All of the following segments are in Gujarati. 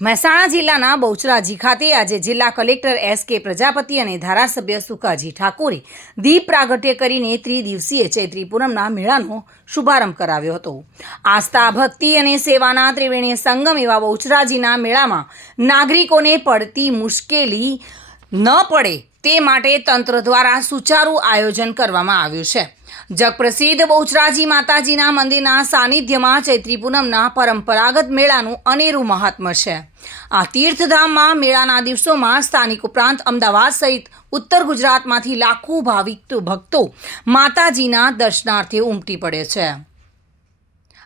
મહેસાણા જિલ્લાના બહુચરાજી ખાતે આજે જિલ્લા કલેક્ટર એસ કે પ્રજાપતિ અને ધારાસભ્ય સુકાજી ઠાકોરે દીપ પ્રાગટ્ય કરીને ત્રિદિવસીય ચૈત્રી પૂનમના મેળાનો શુભારંભ કરાવ્યો હતો. આસ્થા, ભક્તિ અને સેવાના ત્રિવેણી સંગમ એવા બહુચરાજીના મેળામાં નાગરિકોને પડતી મુશ્કેલી ન પડે તે માટે તંત્ર દ્વારા સુચારુ આયોજન કરવામાં આવ્યું છે. જગપ્રસિદ્ધ બહુચરાજી માતાજીના મંદિરના સાનિધ્યમાં ચૈત્રી પૂનમના પરંપરાગત મેળાનું અનેરું મહાત્મ્ય છે. આ તીર્થધામમાં મેળાના દિવસોમાં સ્થાનિક ઉપરાંત અમદાવાદ સહિત ઉત્તર ગુજરાતમાંથી લાખો ભાવિક ભક્તો માતાજીના દર્શનાર્થે ઉમટી પડે છે.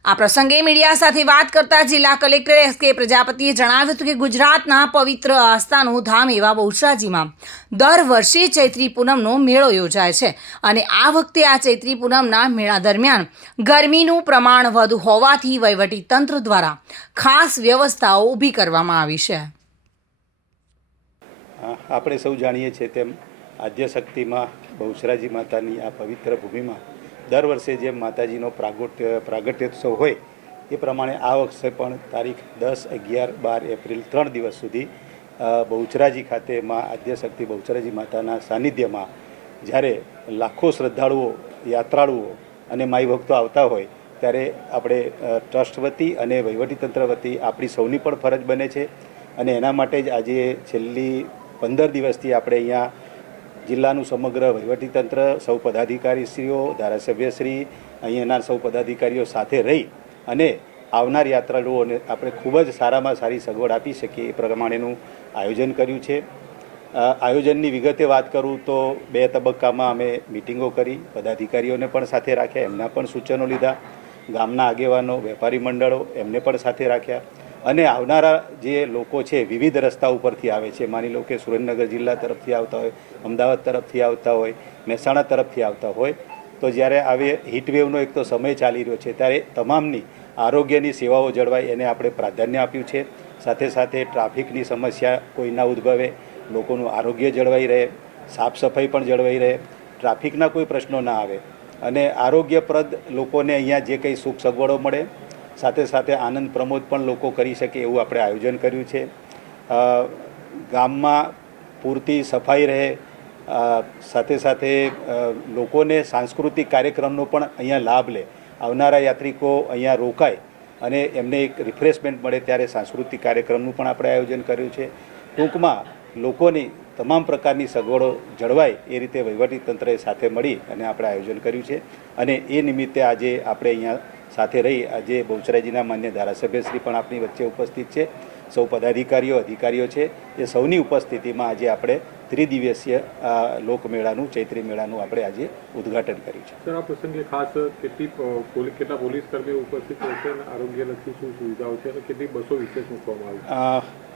આ પ્રસંગે મીડિયા સાથે વાત કરતા જિલ્લા કલેક્ટર એસ કે પ્રજાપતિએ જણાવ્યું હતું કે ગુજરાતના પવિત્ર આસ્થાનું ધામ એવા બહુચરાજીમાં દર વર્ષે ચૈત્રી પૂનમનો મેળો યોજાય છે અને આ વખતે આ ચૈત્રી પૂનમના મેળા દરમિયાન ગરમીનું પ્રમાણ વધુ હોવાથી વહીવટી તંત્ર દ્વારા ખાસ વ્યવસ્થાઓ ઊભી કરવામાં આવી છે. આપણે સૌ જાણીએ છીએ તેમ આદ્યશક્તિમાં બહુચરાજી માતાની આ પવિત્ર ભૂમિમાં દર વર્ષે જેમ માતાજીનો પ્રાગટ્ય, પ્રાગટ્યોત્સવ હોય, એ પ્રમાણે આ વખતે પણ તારીખ દસ, અગિયાર, બાર એપ્રિલ ત્રણ દિવસ સુધી બહુચરાજી ખાતે માં આદ્યશક્તિ બહુચરાજી માતાના સાનિધ્યમાં જ્યારે લાખો શ્રદ્ધાળુઓ, યાત્રાળુઓ અને માઈ ભક્તો આવતા હોય, ત્યારે આપણે ટ્રસ્ટ વતી અને વહીવટીતંત્ર વતી આપણી સૌની પણ ફરજ બને છે. અને એના માટે જ આજે છેલ્લી પંદર દિવસથી આપણે અહીંયા જિલ્લાનું સમગ્ર વહીવટીતંત્ર, સૌ પદાધિકારીશ્રીઓ, ધારાસભ્યશ્રી, અહીંયાના સૌ પદાધિકારીઓ સાથે રહી અને આવનાર યાત્રાળુઓને આપણે ખૂબ જ સારામાં સારી સગવડ આપી શકીએ એ પ્રમાણેનું આયોજન કર્યું છે. આયોજનની વિગતે વાત કરું તો બે તબક્કામાં અમે મિટિંગો કરી, પદાધિકારીઓને પણ સાથે રાખ્યા, એમના પણ સૂચનો લીધા. ગામના આગેવાનો, વેપારી મંડળો એમને પણ સાથે રાખ્યા. અને આવનારા જે લોકો છે, વિવિધ રસ્તા ઉપરથી આવે છે. માની લો કે સુરેન્દ્રનગર જિલ્લા તરફથી આવતા હોય, અમદાવાદ તરફથી આવતા હોય, મહેસાણા તરફથી આવતા હોય, તો જ્યારે આવે હીટવેવનો એક તો સમય ચાલી રહ્યો છે, ત્યારે તમામની આરોગ્યની સેવાઓ જળવાય એને આપણે પ્રાધાન્ય આપ્યું છે. સાથે સાથે ટ્રાફિકની સમસ્યા કોઈ ના ઉદ્ભવે, લોકોનું આરોગ્ય જળવાઈ રહે, સાફ સફાઈ પણ જળવાઈ રહે, ટ્રાફિકના કોઈ પ્રશ્નો ના આવે. અને આરોગ્યપ્રદ લોકોને અહીંયા જે કંઈ સુખ સગવડો મળે સાથે સાથે આનંદ પ્રમોદ પણ લોકો કરી શકે એવું આપણે આયોજન કર્યું છે. ગામમાં પૂરતી સફાઈ રહે સાથે સાથે લોકોને સાંસ્કૃતિક કાર્યક્રમનો પણ અહીંયા લાભ લે. આવનારા યાત્રિકો અહીંયા રોકાય અને એમને એક રિફ્રેશમેન્ટ મળે ત્યારે સાંસ્કૃતિક કાર્યક્રમનું પણ આપણે આયોજન કર્યું છે. ટૂંકમાં લોકોની તમામ પ્રકારની સગવડો જળવાય એ રીતે વહીવટી તંત્રએ સાથે મળી અને આપણે આયોજન કર્યું છે. અને એ નિમિત્તે આજે આપણે અહીંયા સાથે રહી આજે બહુચરાજીના માન્ય ધારાસભ્યશ્રી પણ આપણી વચ્ચે ઉપસ્થિત છે. સૌ પદાધિકારીઓ અધિકારીઓ છે. એ સૌની ઉપસ્થિતિમાં આજે આપણે ત્રિદિવસીય આ લોકમેળાનું ચૈત્રી મેળાનું આપણે આજે ઉદ્ઘાટન કર્યું છે. સર આ પ્રસંગે ખાસ કેટલી કેટલા પોલીસ કર્મીઓ ઉપસ્થિત રહેશે અને આરોગ્યલક્ષી શું સુવિધાઓ છે અને કેટલી બસો વિશેષ મૂકવામાં આવી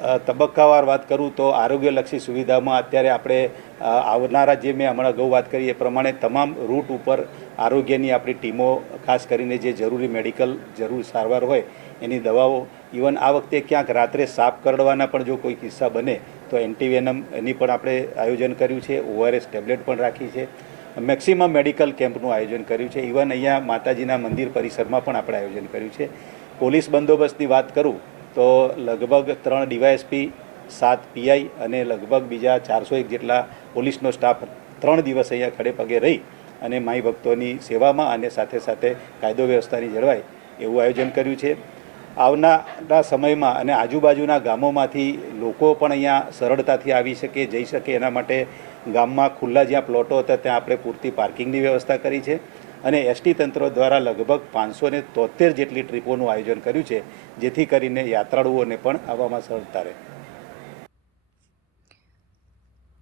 તબક્કાવાર વાત કરું તો આરોગ્યલક્ષી સુવિધામાં અત્યારે આપણે આવનારા જે મેં હમણાં અગાઉ વાત કરી એ પ્રમાણે તમામ રૂટ ઉપર આરોગ્યની આપણી ટીમો, ખાસ કરીને જે જરૂરી મેડિકલ જરૂર સારવાર હોય એની દવાઓ ઇવન આ વખતે ક્યાંક રાત્રે સાપ કરડવાના પણ જો કોઈ કિસ્સા બને તો એન્ટીવેનમ એની પણ આપણે આયોજન કર્યું છે, ઓઆરએસ ટેબ્લેટ પણ રાખી છે. મેક્સિમમ મેડિકલ કેમ્પનું આયોજન કર્યું છે. ઇવન અહીંયા માતાજીના મંદિર પરિસરમાં પણ આપણે આયોજન કર્યું છે. પોલીસ બંદોબસ્તની વાત કરું તો લગભગ ત્રણ ડીવાયએસપી, સાત પીઆઈ અને લગભગ બીજા ચારસો એક જેટલા પોલીસનો સ્ટાફ ત્રણ દિવસ અહીંયા ખડે પગે રહી અને માઈ ભક્તોની સેવામાં અને સાથે સાથે કાયદો વ્યવસ્થાની જળવાય એવું આયોજન કર્યું છે. આવનારા સમયમાં અને આજુબાજુના ગામોમાંથી લોકો પણ અહીંયા સરળતાથી આવી શકે, જઈ શકે એના માટે ગામમાં ખુલ્લા જ્યાં પ્લોટો હતા ત્યાં આપણે પૂરતી પાર્કિંગની વ્યવસ્થા કરી છે. અને એસટી તંત્ર દ્વારા લગભગ પાંચસો ને તોતેર જેટલી ટ્રીપોનું આયોજન કર્યું છે, જેથી કરીને યાત્રાળુઓને પણ આવવામાં સરળતા રહે.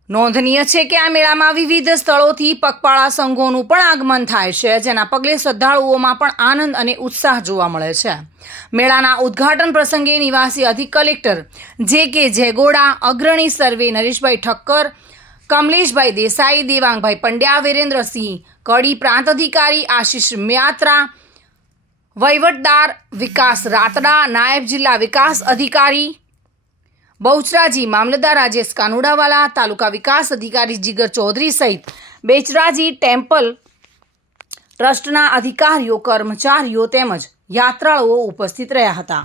નોંધનીય છે કે આ મેળામાં વિવિધ સ્થળોથી પગપાળા સંઘોનું પણ આગમન થાય છે, જેના પગલે શ્રદ્ધાળુઓમાં પણ આનંદ અને ઉત્સાહ જોવા મળે છે. મેળાના ઉદ્ઘાટન પ્રસંગે નિવાસી અધિક કલેક્ટર જે કે જેગોડા, અગ્રણી સર્વે, નરેશભાઈ ઠક્કર કમલેશભાઈ દેસાઈ, દેવાંગભાઈ પંડ્યા, વિરેન્દ્રસિંહ કડી પ્રાંત અધિકારી, આશિષ મ્યાત્રા, વહીવટદાર વિકાસ રાતડા, નાયબ જિલ્લા વિકાસ અધિકારી, બહુચરાજી મામલતદાર રાજેશ કાનુડાવાલા, તાલુકા વિકાસ અધિકારી જીગર ચૌધરી સહિત બેચરાજી ટેમ્પલ ટ્રસ્ટના અધિકારીઓ, કર્મચારીઓ તેમજ યાત્રાળુઓ ઉપસ્થિત રહ્યા હતા.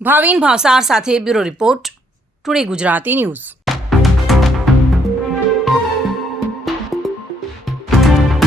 ભાવિન ભાવસાર સાથે bureau report today Gujarati news.